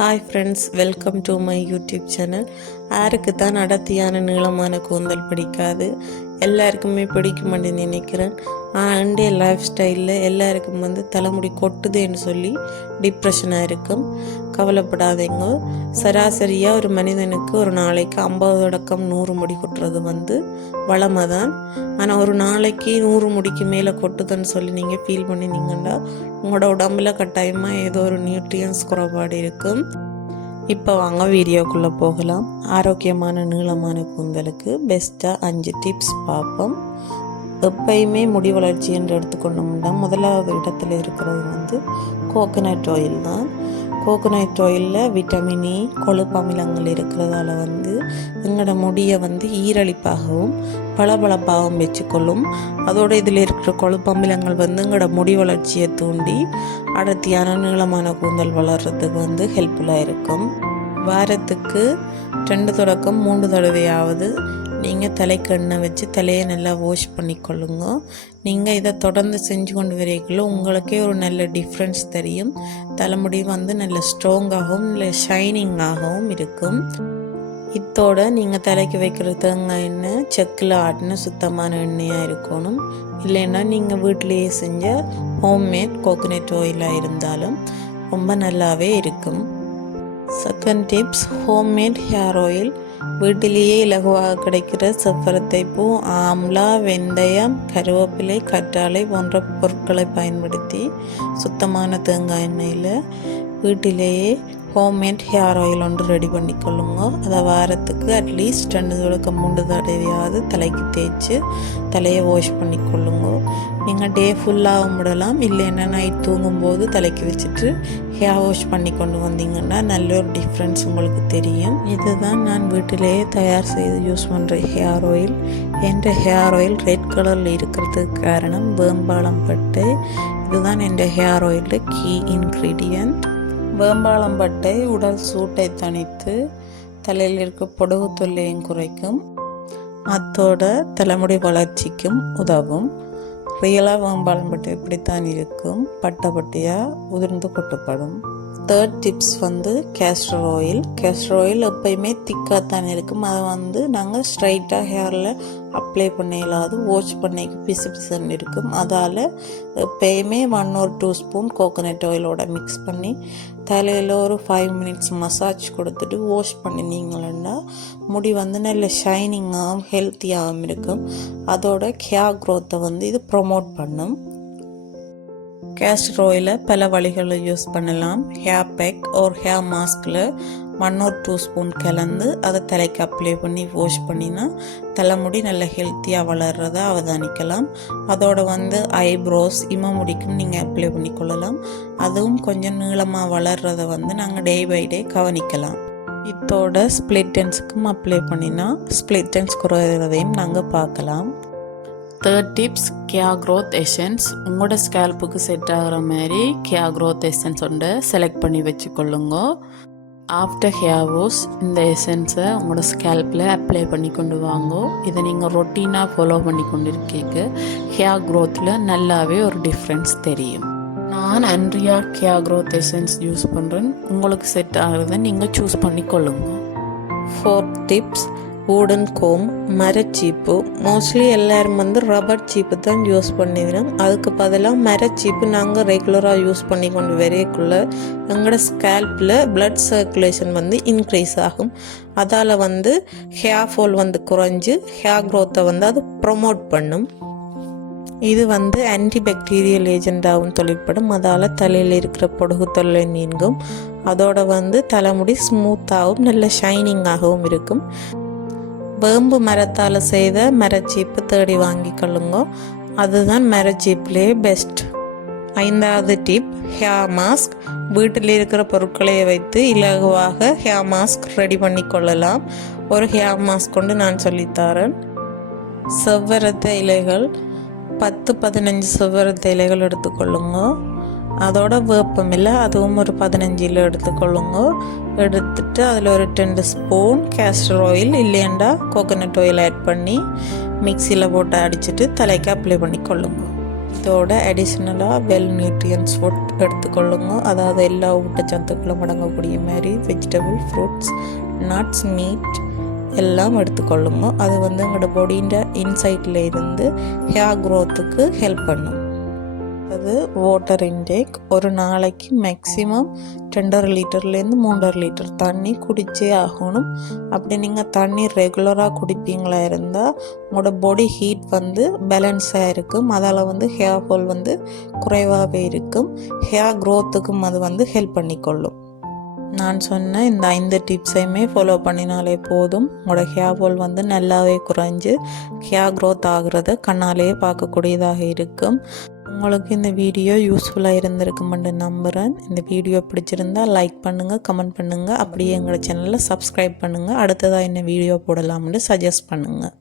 Hi friends welcome to my YouTube channel யாருக்கு தான் அடர்த்தியான நீளமான கூந்தல் பிடிக்காது. எல்லாருக்குமே பிடிக்க மாட்டேன்னு நினைக்கிறேன் ஆனால் இந்திய லைஃப் ஸ்டைலில் எல்லாருக்கும் வந்து தலைமுடி கொட்டுதேன்னு சொல்லி டிப்ரெஷனாக இருக்கும். கவலைப்படாதீங்க. சராசரியாக ஒரு மனிதனுக்கு ஒரு நாளைக்கு ஐம்பது தொடக்கம் நூறு முடி கொட்டுறது வந்து வளமை தான் ஆனால் ஒரு நாளைக்கு நூறு முடிக்கு மேலே கொட்டுதுன்னு சொல்லி நீங்கள் ஃபீல் பண்ணினீங்கன்னா உங்களோட உடம்புல கட்டாயமாக ஏதோ ஒரு நியூட்ரியன்ஸ் குறைபாடு இருக்கும். இப்போ வாங்க வீடியோக்குள்ளே போகலாம். ஆரோக்கியமான நீளமான கூந்தலுக்கு பெஸ்ட்டாக அஞ்சு டிப்ஸ் பார்ப்போம். எப்பயுமே முடி வளர்ச்சி என்று எடுத்துக்கொண்டோம்னா முதலாவது இடத்துல இருக்கிறது வந்து கோகனட் ஆயில் தான். கோகனட் ஆயிலில் விட்டமின் இ கொழுப்பு அமிலங்கள் இருக்கிறதால வந்து எங்களோட முடியை வந்து ஈரழிப்பாகவும் பளபளப்பாகவும் வச்சுக்கொள்ளும். அதோட இதில் இருக்கிற கொழுப்பு அமிலங்கள் வந்து எங்களோட முடி வளர்ச்சியை தூண்டி அடர்த்தியான நீளமான கூந்தல் வளர்கிறதுக்கு வந்து ஹெல்ப்ஃபுல்லாக இருக்கும். வாரத்துக்கு ரெண்டு தொடக்கம் மூன்று தடவையாவது நீங்கள் தலைக்கண்ணை வச்சு தலையை நல்லா வாஷ் பண்ணிக்கொள்ளுங்க. நீங்கள் இதை தொடர்ந்து செஞ்சு கொண்டு வரீங்களோ உங்களுக்கே ஒரு நல்ல டிஃப்ரென்ஸ் தெரியும். தலைமுடி வந்து நல்ல ஸ்ட்ராங்காகவும் இல்லை ஷைனிங்காகவும் இருக்கும். இத்தோட நீங்கள் தலைக்கு வைக்கிற தேங்காய் எண்ணெய் செக்கில் ஆட்டின சுத்தமான எண்ணெயாக இருக்கணும். இல்லைன்னா நீங்கள் வீட்டிலேயே செஞ்ச ஹோம்மேட் கோகோனட் ஆயிலாக இருந்தாலும் ரொம்ப நல்லாவே இருக்கும். Second tips homemade hair oil வீட்டிலேயே இலகுவாக கிடைக்கிற செவ்வரத்தை பூ ஆம்லா வெந்தயம் கருவேப்பிலை கற்றாழை போன்ற பொருட்களை பயன்படுத்தி சுத்தமான தேங்காய் எண்ணெயில் வீட்டிலேயே ஹோம்மேட் ஹேர் ஆயில் ஒன்று ரெடி பண்ணிக்கொள்ளுங்க. அதை வாரத்துக்கு அட்லீஸ்ட் ரெண்டு தொடக்க மூன்று தடவையாவது தலைக்கு தேய்ச்சி தலையை வாஷ் பண்ணிக்கொள்ளுங்க. நீங்கள் டே ஃபுல்லாகவும் விடலாம். இல்லைன்னா நைட் தூங்கும்போது தலைக்கு வச்சுட்டு ஹேர் வாஷ் பண்ணி கொண்டு வந்தீங்கன்னா நல்ல ஒரு டிஃப்ரென்ஸ் உங்களுக்கு தெரியும். இதுதான் நான் வீட்டிலேயே தயார் செய்து யூஸ் பண்ணுற ஹேர் ஆயில் என்ற ஹேர் ஆயில் ரெட் கலரில் இருக்கிறதுக்கு காரணம் வேம்பாலம் பட்டு. இதுதான் என் ஹேர் ஆயிலில் கீ இன்க்ரீடியன்ட் வேம்பாளம்பட்டை உடல் சூட்டை தணித்து தலையில் இருக்க பொடுகு தொல்லையும் குறைக்கும். அத்தோட தலைமுடி வளர்ச்சிக்கும் உதவும். ரியலாக வேம்பாளம்பட்டை இப்படித்தான் இருக்கும். பட்டை பட்டையாக உதிர்ந்து கொட்டப்படும். தேர்ட் டிப்ஸ் வந்து கேஸ்டர் ஆயில் கேஸ்டர் ஆயில் எப்பயுமே திக்காக தானே இருக்கும். அதை வந்து நாங்கள் ஸ்ட்ரைட்டாக ஹேரில் அப்ளை பண்ண வாஷ் பண்ணிக்கு பிசு பிசுன்னு இருக்கும். அதால் எப்பயுமே ஒன் ஒரு டூ ஸ்பூன் கோகோனட் ஆயிலோட மிக்ஸ் பண்ணி தலையில் ஒரு ஃபைவ் மினிட்ஸ் மசாஜ் கொடுத்துட்டு வாஷ் பண்ணினீங்களா முடி வந்து நல்ல ஷைனிங்காகவும் ஹெல்த்தியாகவும் இருக்கும். அதோட ஹேர் க்ரோத்தை வந்து இது ப்ரொமோட் பண்ணும். கேஸ்டர் ஆயிலை பல வழிகளில் யூஸ் பண்ணலாம். ஹேர் பேக் ஒரு ஹேர் மாஸ்கில் மண்ணோர் டூ ஸ்பூன் கலந்து அதை தலைக்கு அப்ளை பண்ணி வாஷ் பண்ணினா தலைமுடி நல்ல ஹெல்த்தியாக வளர்கிறத அவதானிக்கலாம். அதோடு வந்து ஐப்ரோஸ் இமமுடிக்கும் நீங்கள் அப்ளை பண்ணிக்கொள்ளலாம். அதுவும் கொஞ்சம் நீளமாக வளர்கிறத வந்து நாங்கள் டே பை டே கவனிக்கலாம். இதோட ஸ்ப்ளிட்டன்ஸுக்கும் அப்ளை பண்ணினா ஸ்ப்ளிட்டன்ஸ் குறைகிறதையும் நாங்கள் பார்க்கலாம். தேர்ட் டிப்ஸ் கியா க்ரோத் எசன்ஸ் உங்களோட ஸ்கேல்ப்புக்கு செட் ஆகிற மாதிரி கியா க்ரோத் எசன்ஸ் ஒன்று செலக்ட் பண்ணி வச்சுக்கொள்ளுங்க. ஆஃப்டர் ஹேர் வாஷ் இந்த எசன்ஸை உங்களோட ஸ்கேல்பில் அப்ளை பண்ணி கொண்டு வாங்க. இதை நீங்கள் ரொட்டீனாக ஃபாலோ பண்ணி கொண்டு இருக்கீங்க ஹேர் க்ரோத்தில் நல்லாவே ஒரு டிஃப்ரென்ஸ் தெரியும். நான் Andrea hair growth essence use பண்ணுறேன் உங்களுக்கு செட் ஆகிறத நீங்கள் சூஸ் பண்ணி கொள்ளுங்க ஃபோர்த் டிப்ஸ் வூடன் கோம் மரச்சீப்பு மோஸ்ட்லி எல்லாரும் வந்து ரப்பர் சீப்பு தான் யூஸ் பண்ணிக்கிறோம். அதுக்கு பதிலாக மரச்சீப்பு நாங்கள் ரெகுலராக யூஸ் பண்ணி கொண்டு வரையக்குள்ளே எங்களோட ஸ்கேல்பில் பிளட் சர்க்குலேஷன் வந்து இன்க்ரீஸ் ஆகும். அதால் வந்து ஹேர் ஃபால் வந்து குறைஞ்சு ஹேர் க்ரோத்தை வந்து அது ப்ரொமோட் பண்ணும். இது வந்து ஆன்டிபாக்டீரியல் ஏஜெண்டாகவும் தொழிற்படும். அதால் தலையில் இருக்கிற பொடுகு தொல்லை நீங்கும். அதோட வந்து தலைமுடி ஸ்மூத்தாகவும் நல்ல ஷைனிங்காகவும் இருக்கும். வேம்பு மரத்தால் செய்த மரச்சீப்பு தேடி வாங்கி கொள்ளுங்க. அதுதான் மரச்சீப்லேயே பெஸ்ட் ஐந்தாவது டிப் ஹேர் மாஸ்க் வீட்டில் இருக்கிற பொருட்களை வைத்து இலகுவாக ஹேர் மாஸ்க் ரெடி பண்ணி கொள்ளலாம். ஒரு ஹேர் மாஸ்க் கொண்டு நான் சொல்லித்தாரேன் செவ்வரத்த இலைகள் பத்து பதினஞ்சு செவ்வரத்த இலைகள் எடுத்துக்கொள்ளுங்க அதோட வேப்பம் இல்லை அதுவும் ஒரு பதினஞ்சு கிலோ எடுத்துக்கொள்ளுங்க. எடுத்துட்டு அதில் ஒரு ரெண்டு ஸ்பூன் கேஸ்டர் ஆயில் இல்லையண்டா கோகோனட் ஆயில் ஆட் பண்ணி மிக்சியில் போட்டு அடிச்சுட்டு தலைக்கு அப்ளை பண்ணி கொள்ளுங்க இதோட அடிஷ்னலாக வெல் நியூட்ரியன்ஸ் ஃபுட் எடுத்துக்கொள்ளுங்க. அதாவது எல்லா ஊட்டச்சத்துக்களும் அடங்கக்கூடிய மாதிரி வெஜிடபிள் ஃப்ரூட்ஸ் நட்ஸ் மீட் எல்லாம் எடுத்துக்கொள்ளுங்க. அது வந்து எங்களோட பாடியின் இன்சைட்டில் இருந்து ஹேர் க்ரோத்துக்கு ஹெல்ப் பண்ணும். அது வாட்டர் இன்டேக் ஒரு நாளைக்கு மேக்ஸிமம் ரெண்டரை லிட்டர்லேருந்து மூன்றரை லிட்டர் தண்ணி குடிச்சே ஆகணும். அப்படி நீங்கள் தண்ணி ரெகுலராக குடிப்பீங்களா இருந்தால் உங்களோட பாடி ஹீட் வந்து பேலன்ஸாக இருக்கும். அதால் வந்து ஹேர் ஃபால் வந்து குறைவாகவே இருக்கும். ஹேர் க்ரோத்துக்கும் அது வந்து ஹெல்ப் பண்ணிக்கொள்ளும். நான் சொன்ன இந்த ஐந்து டிப்ஸையுமே ஃபாலோ பண்ணினாலே போதும். உங்களோட ஹேர் ஃபால் வந்து நல்லாவே குறைஞ்சு ஹேர் க்ரோத் ஆகிறத கண்ணாலேயே பார்க்கக்கூடியதாக இருக்கும். உங்களுக்கு இந்த வீடியோ யூஸ்ஃபுல்லாக இருந்திருக்குமென்று நம்புகிறேன் இந்த வீடியோ பிடிச்சிருந்தா லைக் பண்ணுங்கள் கமெண்ட் பண்ணுங்கள் அப்படியே எங்களோட சேனலில் சப்ஸ்கிரைப் பண்ணுங்கள் அடுத்ததாக என்ன வீடியோ போடலாம்னு சஜஸ்ட் பண்ணுங்கள்